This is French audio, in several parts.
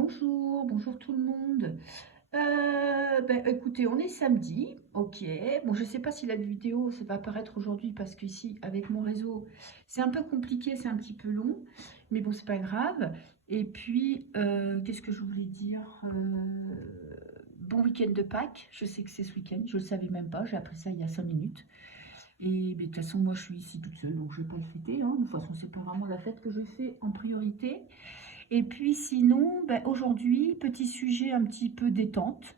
Bonjour, bonjour tout le monde. Écoutez, on est samedi, ok. Bon, je sais pas si la vidéo ça va apparaître aujourd'hui parce que ici, avec mon réseau, c'est un peu compliqué, c'est un petit peu long, mais bon, c'est pas grave. Et puis, qu'est-ce que je voulais dire? Bon week-end de Pâques. Je sais que c'est ce week-end, je le savais même pas, j'ai appris ça il y a 5 minutes. Et de toute façon, moi, je suis ici toute seule, donc je vais pas le fêter, hein. De toute façon, c'est pas vraiment la fête que je fais en priorité. Et puis sinon, aujourd'hui, petit sujet un petit peu détente,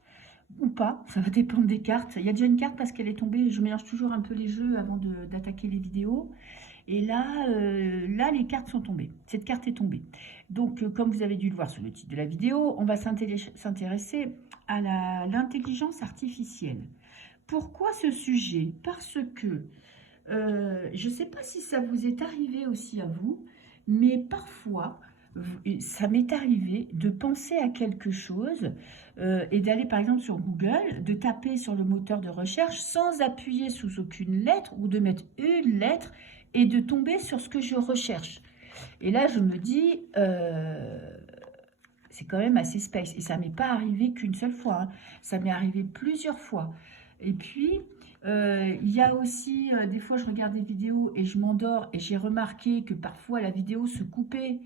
ou pas, ça va dépendre des cartes. Il y a déjà une carte parce qu'elle est tombée, je mélange toujours un peu les jeux avant d'attaquer les vidéos. Et là, les cartes sont tombées. Cette carte est tombée. Donc, comme vous avez dû le voir sur le titre de la vidéo, on va s'intéresser à l'intelligence artificielle. Pourquoi ce sujet? Parce que je ne sais pas si ça vous est arrivé aussi à vous, mais parfois, ça m'est arrivé de penser à quelque chose et d'aller par exemple sur Google, de taper sur le moteur de recherche sans appuyer sous aucune lettre ou de mettre une lettre et de tomber sur ce que je recherche. Et là, je me dis, c'est quand même assez space. Et ça m'est pas arrivé qu'une seule fois, hein. Ça m'est arrivé plusieurs fois. Et puis, il y a aussi, des fois, je regarde des vidéos et je m'endors et j'ai remarqué que parfois la vidéo se coupait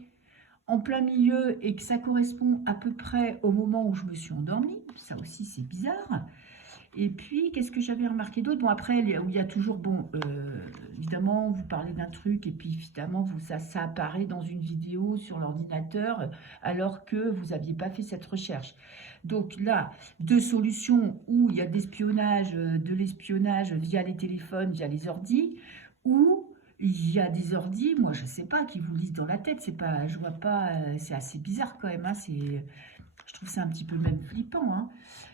en plein milieu et que ça correspond à peu près au moment où je me suis endormie. Ça aussi, c'est bizarre. Et puis, qu'est-ce que j'avais remarqué d'autre? Bon, après, où il y a toujours, bon, évidemment, vous parlez d'un truc et puis évidemment, ça apparaît dans une vidéo sur l'ordinateur alors que vous n'aviez pas fait cette recherche. Donc là, deux solutions où il y a de l'espionnage via les téléphones, via les ordis, ou il y a des ordis, moi je ne sais pas, qui vous lisent dans la tête. C'est pas, je vois pas, c'est assez bizarre quand même, hein, je trouve ça un petit peu même flippant, hein.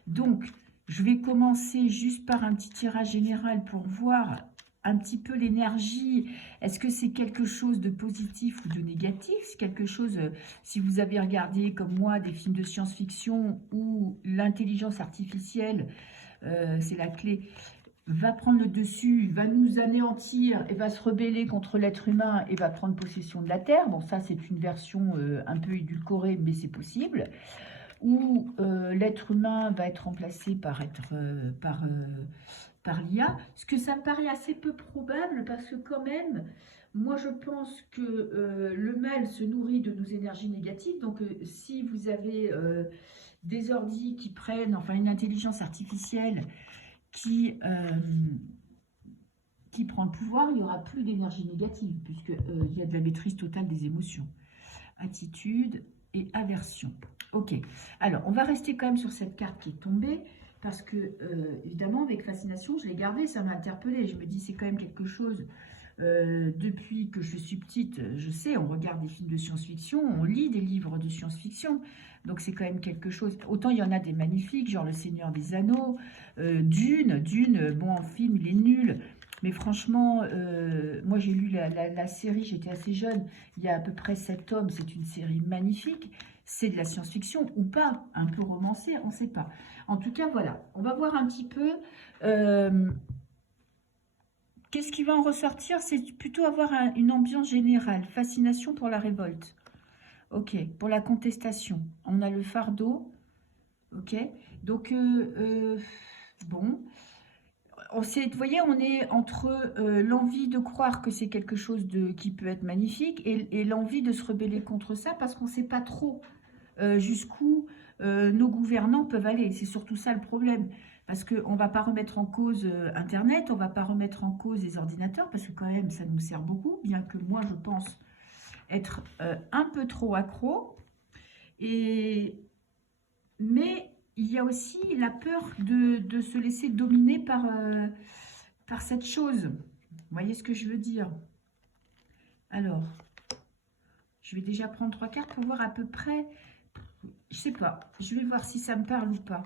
Donc, je vais commencer juste par un petit tirage général pour voir un petit peu l'énergie. Est-ce que c'est quelque chose de positif ou de négatif? C'est quelque chose, si vous avez regardé comme moi des films de science-fiction où l'intelligence artificielle, c'est la clé, va prendre le dessus, va nous anéantir et va se rebeller contre l'être humain et va prendre possession de la Terre. Bon, ça c'est une version un peu édulcorée, mais c'est possible. Où l'être humain va être remplacé par l'IA, ce que ça me paraît assez peu probable parce que quand même, moi je pense que le mal se nourrit de nos énergies négatives. Donc si vous avez des ordis qui prennent, enfin une intelligence artificielle qui prend le pouvoir, il n'y aura plus d'énergie négative puisque il y a de la maîtrise totale des émotions. Attitude et aversion. Ok, alors on va rester quand même sur cette carte qui est tombée parce que évidemment avec fascination je l'ai gardée, ça m'a interpellée. Je me dis c'est quand même quelque chose, depuis que je suis petite, je sais, on regarde des films de science-fiction, on lit des livres de science-fiction, donc c'est quand même quelque chose. Autant il y en a des magnifiques, genre Le Seigneur des Anneaux, Dune, bon en film il est nul. Mais franchement, moi j'ai lu la série, j'étais assez jeune, il y a à peu près 7 tomes, c'est une série magnifique. C'est de la science-fiction ou pas, un peu romancée, on ne sait pas. En tout cas, voilà, on va voir un petit peu. Qu'est-ce qui va en ressortir? C'est plutôt avoir une ambiance générale, fascination pour la révolte. Ok, pour la contestation. On a le fardeau. Ok, donc, bon. Vous voyez, on est entre l'envie de croire que c'est quelque chose qui peut être magnifique et l'envie de se rebeller contre ça parce qu'on ne sait pas trop jusqu'où nos gouvernants peuvent aller. C'est surtout ça le problème. Parce qu'on ne va pas remettre en cause Internet, on ne va pas remettre en cause les ordinateurs, parce que quand même, ça nous sert beaucoup, bien que moi, je pense être un peu trop accro. Mais il y a aussi la peur de se laisser dominer par cette chose. Vous voyez ce que je veux dire? Alors, je vais déjà prendre 3 cartes pour voir à peu près. Je sais pas. Je vais voir si ça me parle ou pas.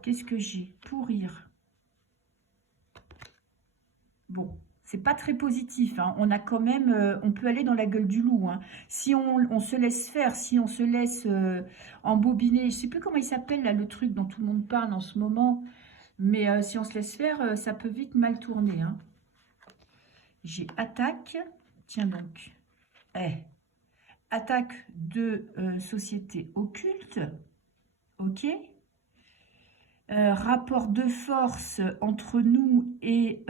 Qu'est-ce que j'ai? Pourrir. Bon, c'est pas très positif, hein. On a quand même, on peut aller dans la gueule du loup, hein. Si on se laisse faire, si on se laisse embobiner, je sais plus comment il s'appelle là le truc dont tout le monde parle en ce moment, mais si on se laisse faire, ça peut vite mal tourner, hein. J'ai attaque. Tiens donc. Eh. attaque de sociétés occultes, ok, rapport de force entre nous et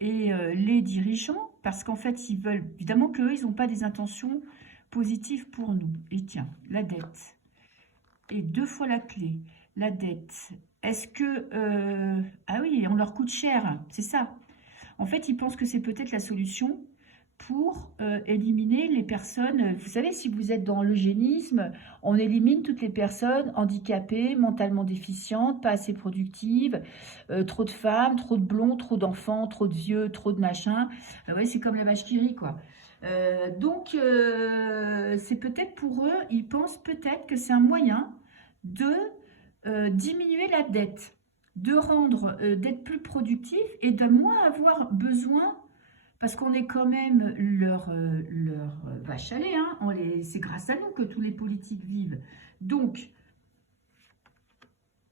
les dirigeants, parce qu'en fait, ils veulent, évidemment qu'eux, ils n'ont pas des intentions positives pour nous. Et tiens, la dette. Et 2 fois la clé. La dette. Est-ce que... ah oui, on leur coûte cher, c'est ça. En fait, ils pensent que c'est peut-être la solution pour éliminer les personnes. Vous savez, si vous êtes dans l'eugénisme, on élimine toutes les personnes handicapées, mentalement déficientes, pas assez productives, trop de femmes, trop de blonds, trop d'enfants, trop de vieux, trop de machins. Ouais, c'est comme la vache qui rit, quoi. Donc, c'est peut-être pour eux, ils pensent peut-être que c'est un moyen de diminuer la dette, de rendre, d'être plus productif et de moins avoir besoin, parce qu'on est quand même leur vache à lait, hein, c'est grâce à nous que tous les politiques vivent. Donc,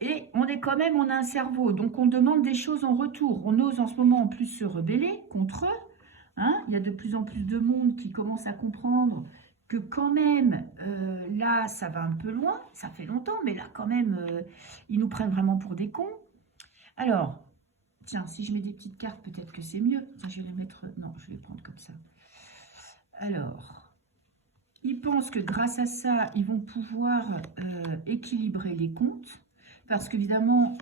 et on est quand même, on a un cerveau, donc on demande des choses en retour. On ose en ce moment en plus se rebeller contre eux. Hein, il y a de plus en plus de monde qui commence à comprendre que quand même, là, ça va un peu loin. Ça fait longtemps, mais là, quand même, ils nous prennent vraiment pour des cons. Alors, tiens, si je mets des petites cartes, peut-être que c'est mieux. Tiens, je vais les mettre... Non, je vais les prendre comme ça. Alors, ils pensent que grâce à ça, ils vont pouvoir équilibrer les comptes. Parce qu'évidemment...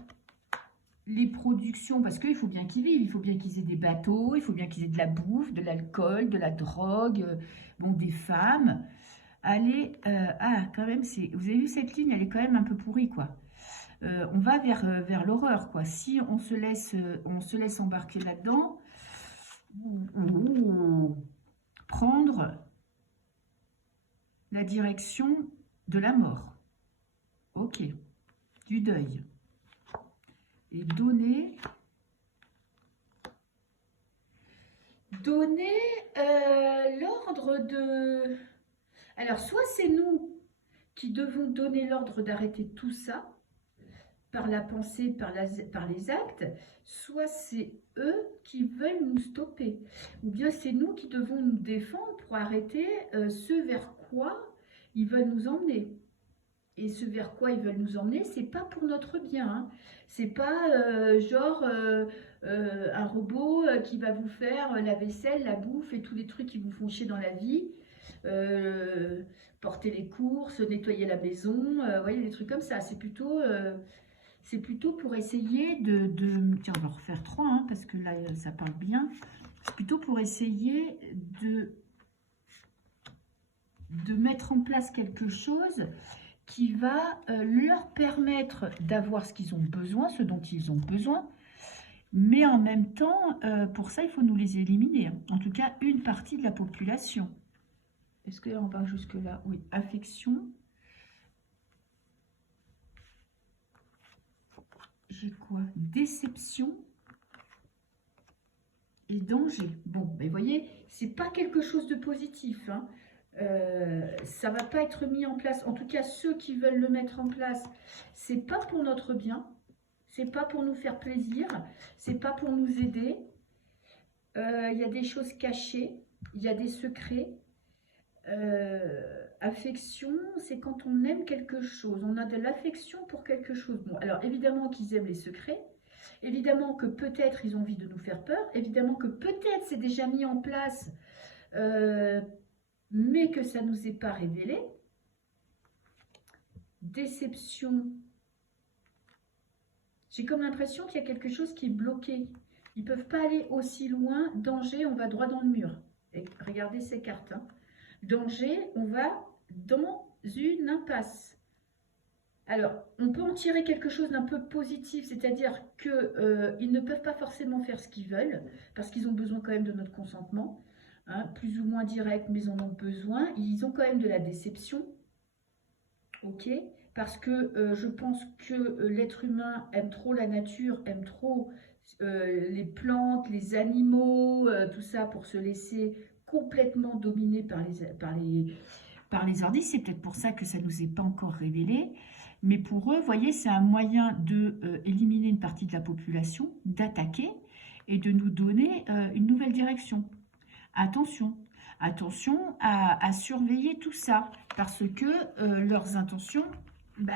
les productions, parce qu'il faut bien qu'ils vivent, il faut bien qu'ils aient des bateaux, il faut bien qu'ils aient de la bouffe, de l'alcool, de la drogue, bon, des femmes. Allez, quand même, vous avez vu cette ligne, elle est quand même un peu pourrie, quoi. On va vers l'horreur, quoi. Si on se laisse embarquer là-dedans, prendre la direction de la mort. Ok, du deuil. Et donner l'ordre de... Alors, soit c'est nous qui devons donner l'ordre d'arrêter tout ça, par la pensée, par les actes, soit c'est eux qui veulent nous stopper. Ou bien c'est nous qui devons nous défendre pour arrêter ce vers quoi ils veulent nous emmener. Et ce vers quoi ils veulent nous emmener, c'est pas pour notre bien. Hein. C'est pas genre un robot qui va vous faire la vaisselle, la bouffe et tous les trucs qui vous font chier dans la vie. Porter les courses, nettoyer la maison, voyez, des trucs comme ça. C'est plutôt pour essayer de... Tiens, on va refaire 3, hein, parce que là, ça parle bien. C'est plutôt pour essayer de mettre en place quelque chose qui va leur permettre d'avoir ce qu'ils ont besoin, ce dont ils ont besoin. Mais en même temps, pour ça, il faut nous les éliminer. En tout cas, une partie de la population. Est-ce qu'on va jusque-là? Oui, affection. J'ai quoi? Déception et danger. Bon, mais vous voyez, c'est pas quelque chose de positif. Hein. Ça va pas être mis en place. En tout cas, ceux qui veulent le mettre en place, c'est pas pour notre bien. C'est pas pour nous faire plaisir. C'est pas pour nous aider. Il y a des choses cachées. Il y a des secrets. Affection, c'est quand on aime quelque chose. On a de l'affection pour quelque chose. Bon, alors évidemment qu'ils aiment les secrets. Évidemment que peut-être ils ont envie de nous faire peur. Évidemment que peut-être c'est déjà mis en place, mais que ça ne nous est pas révélé. Déception. J'ai comme l'impression qu'il y a quelque chose qui est bloqué. Ils ne peuvent pas aller aussi loin. Danger, on va droit dans le mur. Et regardez ces cartes. Hein. Danger, on va dans une impasse. Alors, on peut en tirer quelque chose d'un peu positif, c'est-à-dire qu'ils ne peuvent pas forcément faire ce qu'ils veulent, parce qu'ils ont besoin quand même de notre consentement, hein, plus ou moins direct, mais ils en ont besoin. Ils ont quand même de la déception, ok, parce que je pense que l'être humain aime trop la nature, aime trop les plantes, les animaux, tout ça, pour se laisser complètement dominer par les ordi. C'est peut-être pour ça que ça ne nous est pas encore révélé. Mais pour eux, vous voyez, c'est un moyen d'éliminer une partie de la population, d'attaquer et de nous donner une nouvelle direction. Attention, attention à surveiller tout ça, parce que leurs intentions, bah,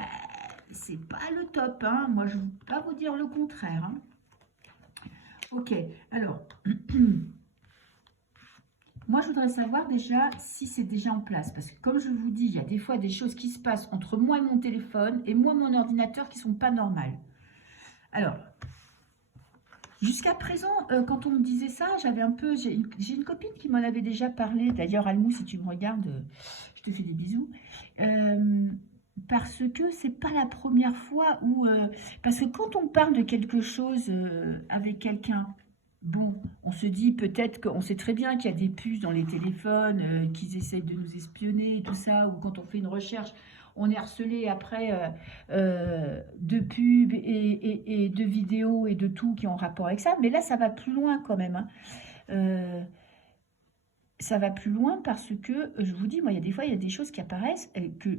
c'est pas le top, hein. Moi, je ne veux pas vous dire le contraire, hein. Ok, alors, moi, je voudrais savoir déjà si c'est déjà en place, parce que comme je vous dis, il y a des fois des choses qui se passent entre moi et mon téléphone, et moi, mon ordinateur, qui ne sont pas normales. Alors, jusqu'à présent, quand on me disait ça, j'avais un peu... J'ai une copine qui m'en avait déjà parlé. D'ailleurs, Almou, si tu me regardes, je te fais des bisous. Parce que c'est pas la première fois où... parce que quand on parle de quelque chose avec quelqu'un, bon, on se dit peut-être qu'on sait très bien qu'il y a des puces dans les téléphones, qu'ils essayent de nous espionner et tout ça, ou quand on fait une recherche, on est harcelé après de pubs et de vidéos et de tout qui ont rapport avec ça. Mais là, ça va plus loin quand même, hein. Ça va plus loin parce que, je vous dis, moi, il y a des fois, il y a des choses qui apparaissent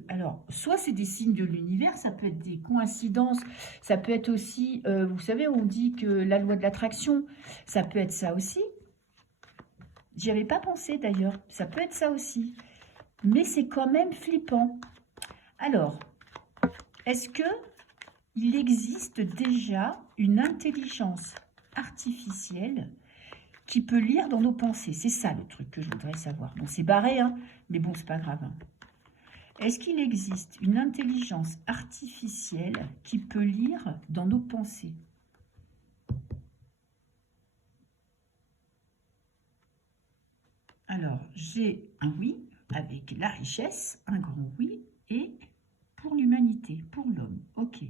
alors, soit c'est des signes de l'univers, ça peut être des coïncidences, ça peut être aussi, vous savez, on dit que la loi de l'attraction, ça peut être ça aussi. J'y avais pas pensé d'ailleurs, ça peut être ça aussi. Mais c'est quand même flippant. Alors, est-ce qu'il existe déjà une intelligence artificielle qui peut lire dans nos pensées? C'est ça le truc que je voudrais savoir. Bon, c'est barré, hein, mais bon, c'est pas grave, hein. Est-ce qu'il existe une intelligence artificielle qui peut lire dans nos pensées? Alors, j'ai un oui avec la richesse, un grand oui, et pour l'humanité, pour l'homme. Ok.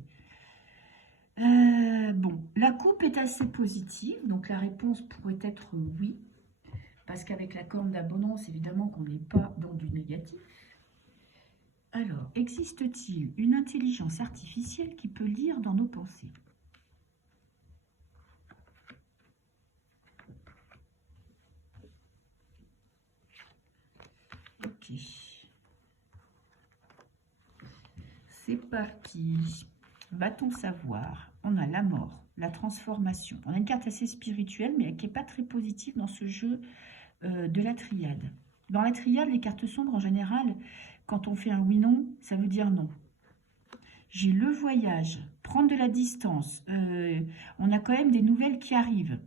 Bon, la coupe est assez positive, donc la réponse pourrait être oui, parce qu'avec la corne d'abondance, évidemment qu'on n'est pas dans du négatif. Alors, existe-t-il une intelligence artificielle qui peut lire dans nos pensées? Ok. C'est parti. Va-t-on savoir? On a la mort, la transformation. On a une carte assez spirituelle, mais qui n'est pas très positive dans ce jeu de la triade. Dans la triade, les cartes sombres, en général, quand on fait un oui-non, ça veut dire non. J'ai le voyage, prendre de la distance. On a quand même des nouvelles qui arrivent.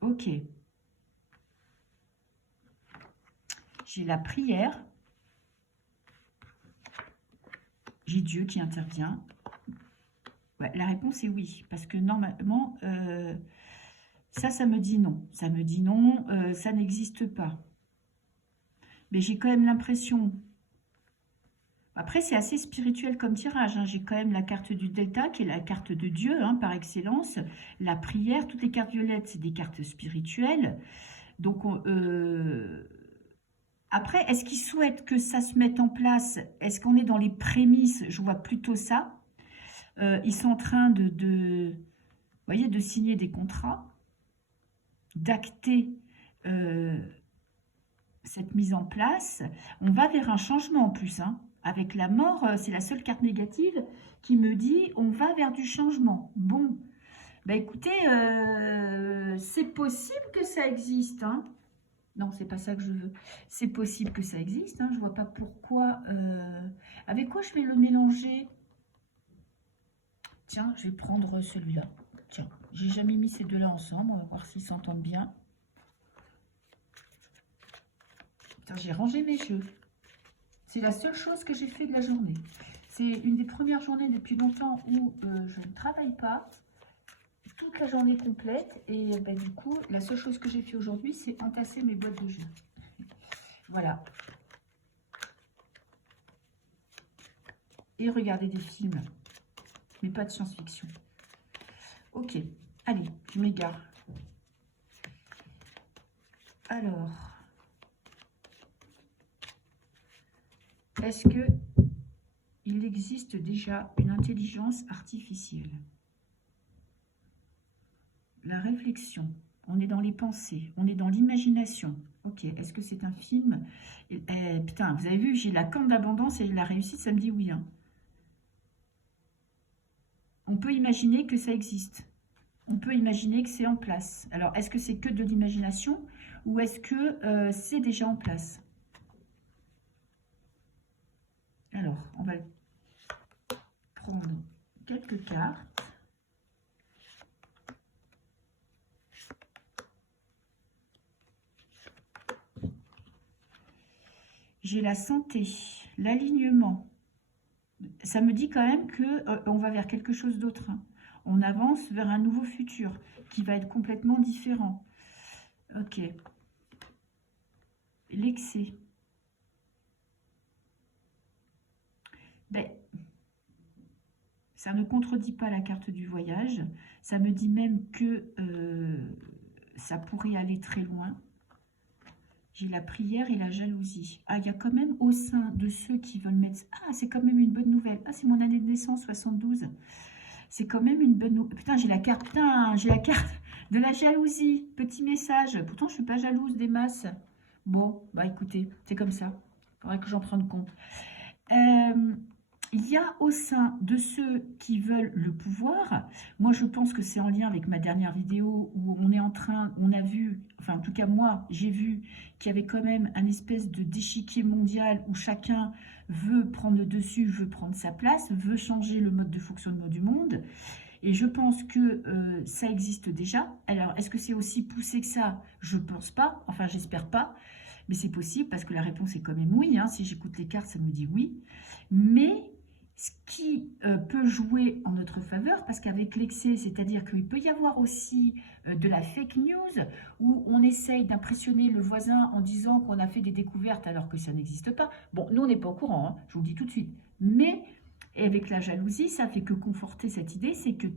Ok. J'ai la prière. J'ai Dieu qui intervient. Ouais, la réponse est oui, parce que normalement, ça me dit non. Ça me dit non, ça n'existe pas. Mais j'ai quand même l'impression... Après, c'est assez spirituel comme tirage, hein. J'ai quand même la carte du Delta, qui est la carte de Dieu, hein, par excellence. La prière, toutes les cartes violettes, c'est des cartes spirituelles. Donc, après, est-ce qu'ils souhaitent que ça se mette en place? Est-ce qu'on est dans les prémices? Je vois plutôt ça. Ils sont en train vous voyez, de signer des contrats, d'acter cette mise en place. On va vers un changement en plus, hein. Avec la mort, c'est la seule carte négative qui me dit on va vers du changement. Bon, bah écoutez, c'est possible que ça existe, hein. Non, c'est pas ça que je veux. C'est possible que ça existe, hein. Je vois pas pourquoi. Avec quoi je vais le mélanger? Tiens, je vais prendre celui-là. Tiens, j'ai jamais mis ces deux-là ensemble. On va voir s'ils s'entendent bien. J'ai rangé mes jeux. C'est la seule chose que j'ai fait de la journée. C'est une des premières journées depuis longtemps où je ne travaille pas toute la journée complète. Et bah, du coup, la seule chose que j'ai fait aujourd'hui, c'est entasser mes boîtes de jeux. Voilà. Et regarder des films. Mais pas de science-fiction. Ok. Allez, je m'égare. Alors... Est-ce qu'il existe déjà une intelligence artificielle? La réflexion, on est dans les pensées, on est dans l'imagination. Ok, est-ce que c'est un film? Putain, vous avez vu, j'ai la corne d'abondance et la réussite, ça me dit oui, hein. On peut imaginer que ça existe. On peut imaginer que c'est en place. Alors, est-ce que c'est que de l'imagination ou est-ce que c'est déjà en place? Alors, on va prendre quelques cartes. J'ai la santé, l'alignement. Ça me dit quand même que on va vers quelque chose d'autre, hein. On avance vers un nouveau futur qui va être complètement différent. Ok. L'excès. Ben, ça ne contredit pas la carte du voyage. Ça me dit même que ça pourrait aller très loin. J'ai la prière et la jalousie. Ah, il y a quand même au sein de ceux qui veulent mettre... Ah, c'est quand même une bonne nouvelle. Ah, c'est mon année de naissance, 72. C'est quand même une bonne nouvelle. Putain, j'ai la carte de la jalousie. Petit message. Pourtant, je ne suis pas jalouse des masses. Bon, bah écoutez, c'est comme ça. Il faudrait que j'en prenne compte. Il y a au sein de ceux qui veulent le pouvoir, moi je pense que c'est en lien avec ma dernière vidéo où on a vu, enfin en tout cas moi j'ai vu qu'il y avait quand même un espèce de d'échiquier mondial où chacun veut prendre le dessus, veut prendre sa place, veut changer le mode de fonctionnement du monde. Et je pense que ça existe déjà. Alors, est-ce que c'est aussi poussé que ça? Je ne pense pas, enfin j'espère pas. Mais c'est possible parce que la réponse est quand même oui, hein. Si j'écoute les cartes, ça me dit oui. Mais ce qui peut jouer en notre faveur, parce qu'avec l'excès, c'est-à-dire qu'il peut y avoir aussi de la fake news, où on essaye d'impressionner le voisin en disant qu'on a fait des découvertes alors que ça n'existe pas. Bon, nous, on n'est pas au courant, hein, je vous le dis tout de suite. Mais avec la jalousie, ça fait que conforter cette idée, c'est que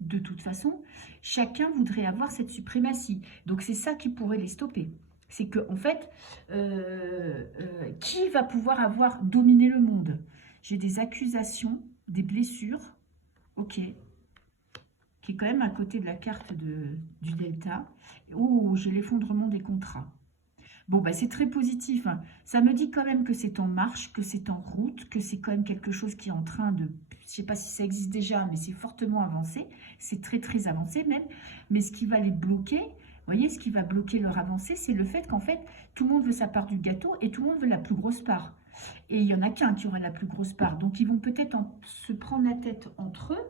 de toute façon, chacun voudrait avoir cette suprématie. Donc c'est ça qui pourrait les stopper. C'est que en fait, qui va pouvoir avoir dominé le monde? J'ai des accusations, des blessures, ok, qui est quand même à côté de la carte du delta. Oh, j'ai l'effondrement des contrats. Bon, bah, c'est très positif, hein. Ça me dit quand même que c'est en marche, que c'est en route, que c'est quand même quelque chose qui est en train de... Je ne sais pas si ça existe déjà, mais c'est fortement avancé. C'est très, très avancé même. Mais ce qui va les bloquer, vous voyez, ce qui va bloquer leur avancée, c'est le fait qu'en fait, tout le monde veut sa part du gâteau et tout le monde veut la plus grosse part. Et il n'y en a qu'un qui aura la plus grosse part. Donc, ils vont peut-être se prendre la tête entre eux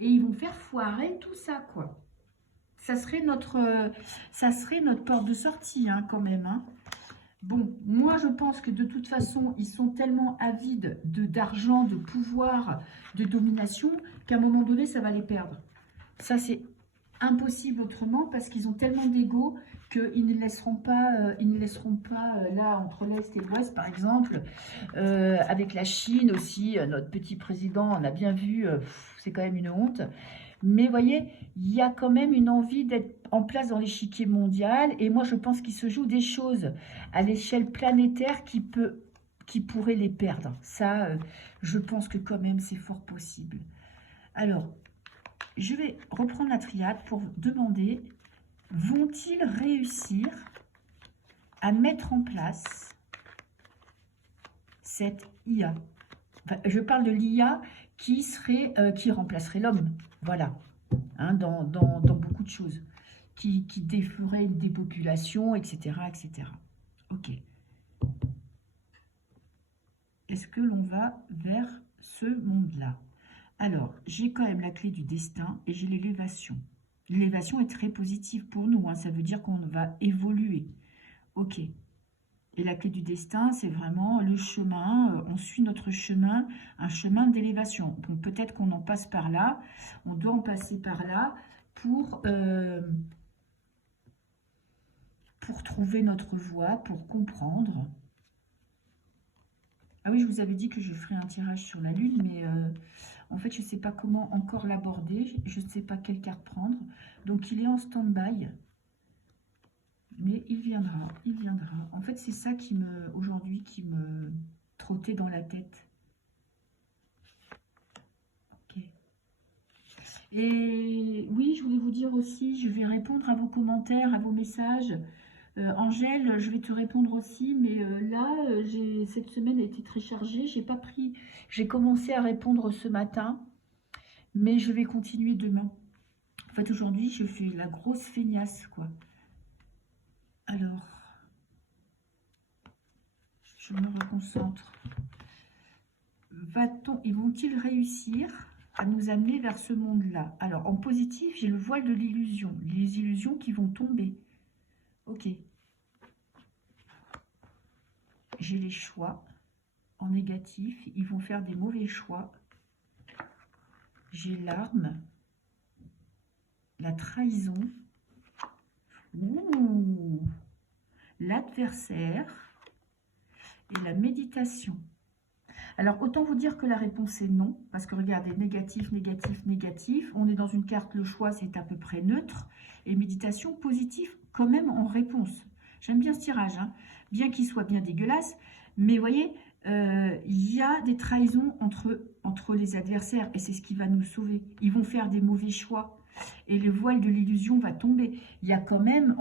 et ils vont faire foirer tout ça, quoi. Ça serait notre porte de sortie, hein, quand même, hein. Bon, moi, je pense que de toute façon, ils sont tellement avides d'argent, de pouvoir, de domination, qu'à un moment donné, ça va les perdre. Ça, c'est impossible autrement, parce qu'ils ont tellement d'ego qu'ils ne laisseront pas, là, entre l'Est et l'Ouest, par exemple, avec la Chine aussi, notre petit président, on a bien vu, c'est quand même une honte. Mais vous voyez, il y a quand même une envie d'être en place dans l'échiquier mondial. Et moi, je pense qu'il se joue des choses à l'échelle planétaire qui pourraient les perdre. Ça, je pense que quand même, c'est fort possible. Alors, je vais reprendre la triade pour demander, vont-ils réussir à mettre en place cette IA? Enfin, je parle de l'IA qui remplacerait l'homme. Voilà, hein, dans beaucoup de choses, qui ferait une dépopulation, etc., etc. Ok. Est-ce que l'on va vers ce monde-là? Alors, j'ai quand même la clé du destin et j'ai l'élévation. L'élévation est très positive pour nous, hein, ça veut dire qu'on va évoluer. Ok. Et la clé du destin, c'est vraiment le chemin, on suit notre chemin, un chemin d'élévation. Donc peut-être qu'on en passe par là, on doit en passer par là pour trouver notre voie, pour comprendre. Ah oui, je vous avais dit que je ferais un tirage sur la Lune, mais en fait, je ne sais pas comment encore l'aborder, je ne sais pas quelle carte prendre. Donc il est en stand-by. Mais il viendra, il viendra. En fait, c'est ça aujourd'hui, qui me trottait dans la tête. Ok. Et oui, je voulais vous dire aussi, je vais répondre à vos commentaires, à vos messages. Angèle, je vais te répondre aussi, mais là, cette semaine a été très chargée. J'ai commencé à répondre ce matin, mais je vais continuer demain. En fait, aujourd'hui, je fais la grosse feignasse, quoi. Alors, je me reconcentre. Vont-ils réussir à nous amener vers ce monde-là? Alors, en positif, j'ai le voile de l'illusion. Les illusions qui vont tomber. Ok. J'ai les choix. En négatif, ils vont faire des mauvais choix. J'ai l'arme. La trahison. Ouh, l'adversaire. Et la méditation. Alors, autant vous dire que la réponse est non, parce que regardez, négatif, négatif, négatif. On est dans une carte, le choix, c'est à peu près neutre. Et méditation, positif, quand même en réponse. J'aime bien ce tirage, hein, bien qu'il soit bien dégueulasse. Mais vous voyez, il y a des trahisons entre les adversaires, et c'est ce qui va nous sauver. Ils vont faire des mauvais choix, et le voile de l'illusion va tomber. Il y a quand même,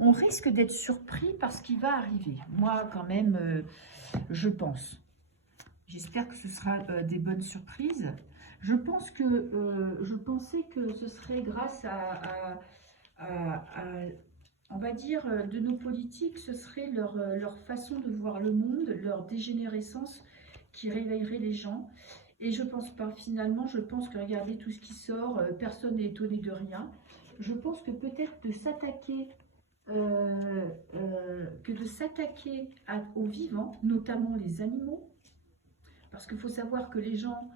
on risque d'être surpris par ce qui va arriver. Moi, quand même... je pense. J'espère que ce sera des bonnes surprises. Je pensais que ce serait grâce on va dire, de nos politiques, ce serait leur façon de voir le monde, leur dégénérescence qui réveillerait les gens. Et je pense pas, finalement, je pense que regardez tout ce qui sort, personne n'est étonné de rien. Je pense que peut-être de s'attaquer aux vivants, notamment les animaux, parce qu'il faut savoir que les gens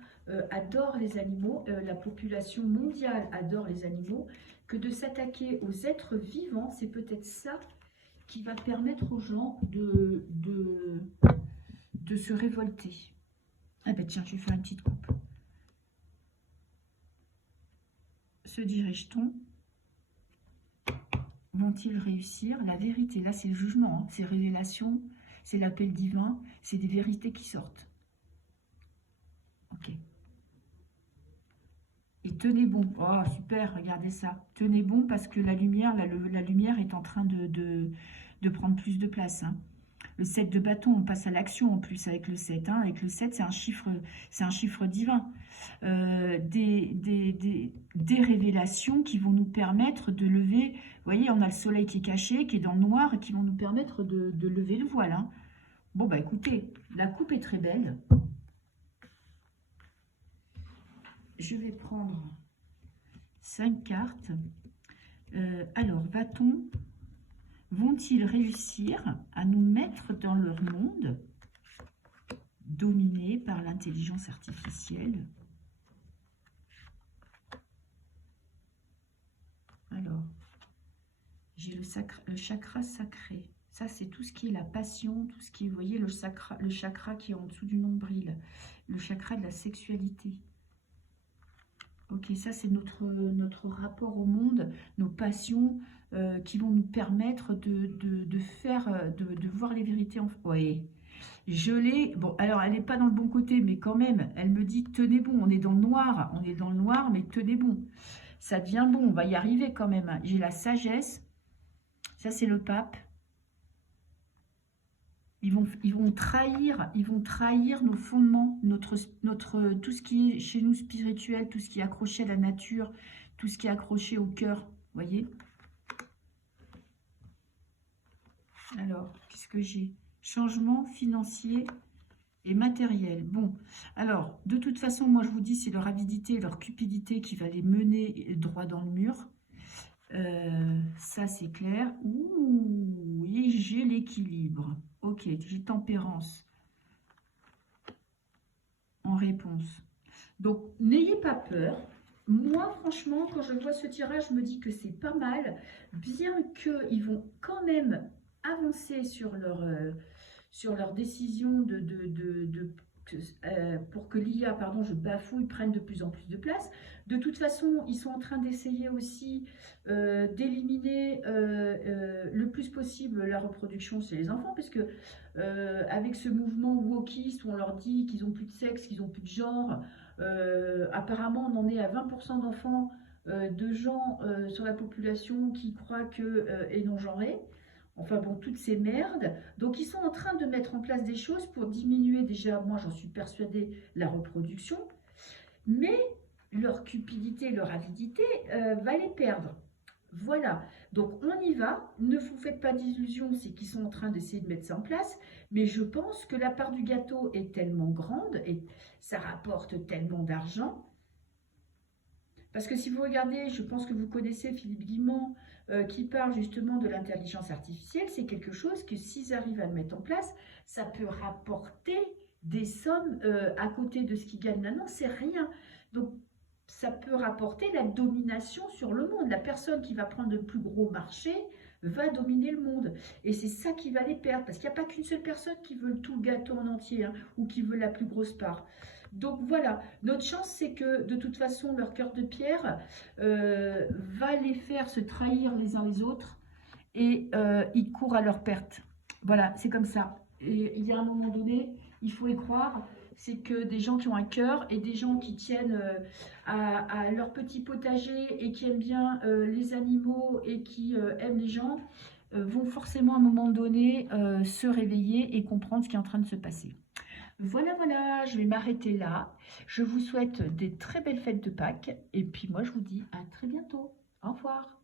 adorent les animaux, la population mondiale adore les animaux, que de s'attaquer aux êtres vivants, c'est peut-être ça qui va permettre aux gens de se révolter. Ah ben tiens, je vais faire une petite coupe. Se dirige-t-on? Vont-ils réussir? La vérité, là c'est le jugement, hein. C'est révélation, c'est l'appel divin, c'est des vérités qui sortent. Ok. Et tenez bon. Oh super, regardez ça. Tenez bon parce que la lumière, la lumière est en train de prendre plus de place, hein. Le 7 de bâton, on passe à l'action en plus avec le 7. Hein. Avec le 7, c'est un chiffre divin. Des révélations qui vont nous permettre de lever. Vous voyez, on a le soleil qui est caché, qui est dans le noir, et qui vont nous permettre de lever le voile. Hein. Bon, bah écoutez, la coupe est très belle. Je vais prendre 5 cartes. Alors, vont-ils réussir à nous mettre dans leur monde dominé par l'intelligence artificielle? Alors, j'ai le chakra sacré. Ça, c'est tout ce qui est la passion, tout ce qui est, vous voyez, le chakra qui est en dessous du nombril, le chakra de la sexualité. Ok, ça, c'est notre rapport au monde, nos passions qui vont nous permettre de voir les vérités. Oui, je l'ai. Bon, alors, elle n'est pas dans le bon côté, mais quand même, elle me dit, tenez bon, on est dans le noir. On est dans le noir, mais tenez bon. Ça devient bon, on va y arriver quand même. J'ai la sagesse. Ça, c'est le pape. Ils vont trahir nos fondements, tout ce qui est chez nous spirituel, tout ce qui est accroché à la nature, tout ce qui est accroché au cœur. Voyez? Alors, qu'est-ce que j'ai? Changement financier et matériel. Bon, alors, de toute façon, moi, je vous dis, c'est leur avidité, leur cupidité qui va les mener droit dans le mur. Ça, c'est clair. Ouh, et j'ai l'équilibre. Ok, j'ai tempérance en réponse. Donc, n'ayez pas peur. Moi, franchement, quand je vois ce tirage, je me dis que c'est pas mal, bien qu'ils vont quand même avancer sur leur décision pour que l'IA, pardon, je bafouille, prenne de plus en plus de place. De toute façon, ils sont en train d'essayer aussi d'éliminer le plus possible la reproduction chez les enfants, parce que avec ce mouvement wokiste où on leur dit qu'ils n'ont plus de sexe, qu'ils n'ont plus de genre, apparemment on en est à 20% d'enfants, de gens sur la population qui croient que est non-genré. Enfin bon, toutes ces merdes. Donc ils sont en train de mettre en place des choses pour diminuer déjà, moi j'en suis persuadée, la reproduction. Mais leur cupidité, leur avidité va les perdre. Voilà, donc on y va, ne vous faites pas d'illusions, c'est qu'ils sont en train d'essayer de mettre ça en place, mais je pense que la part du gâteau est tellement grande et ça rapporte tellement d'argent. Parce que si vous regardez, je pense que vous connaissez Philippe Guimond, qui parle justement de l'intelligence artificielle, c'est quelque chose que s'ils arrivent à le mettre en place, ça peut rapporter des sommes à côté de ce qu'ils gagnent maintenant, c'est rien. Donc ça peut rapporter la domination sur le monde. La personne qui va prendre le plus gros marché va dominer le monde. Et c'est ça qui va les perdre, parce qu'il n'y a pas qu'une seule personne qui veut tout le gâteau en entier, hein, ou qui veut la plus grosse part. Donc voilà, notre chance c'est que de toute façon leur cœur de pierre va les faire se trahir les uns les autres et ils courent à leur perte. Voilà, c'est comme ça. Et il y a un moment donné, il faut y croire, c'est que des gens qui ont un cœur et des gens qui tiennent à leur petit potager et qui aiment bien les animaux et qui aiment les gens, vont forcément à un moment donné se réveiller et comprendre ce qui est en train de se passer. Voilà, voilà, je vais m'arrêter là. Je vous souhaite des très belles fêtes de Pâques et puis moi je vous dis à très bientôt. Au revoir.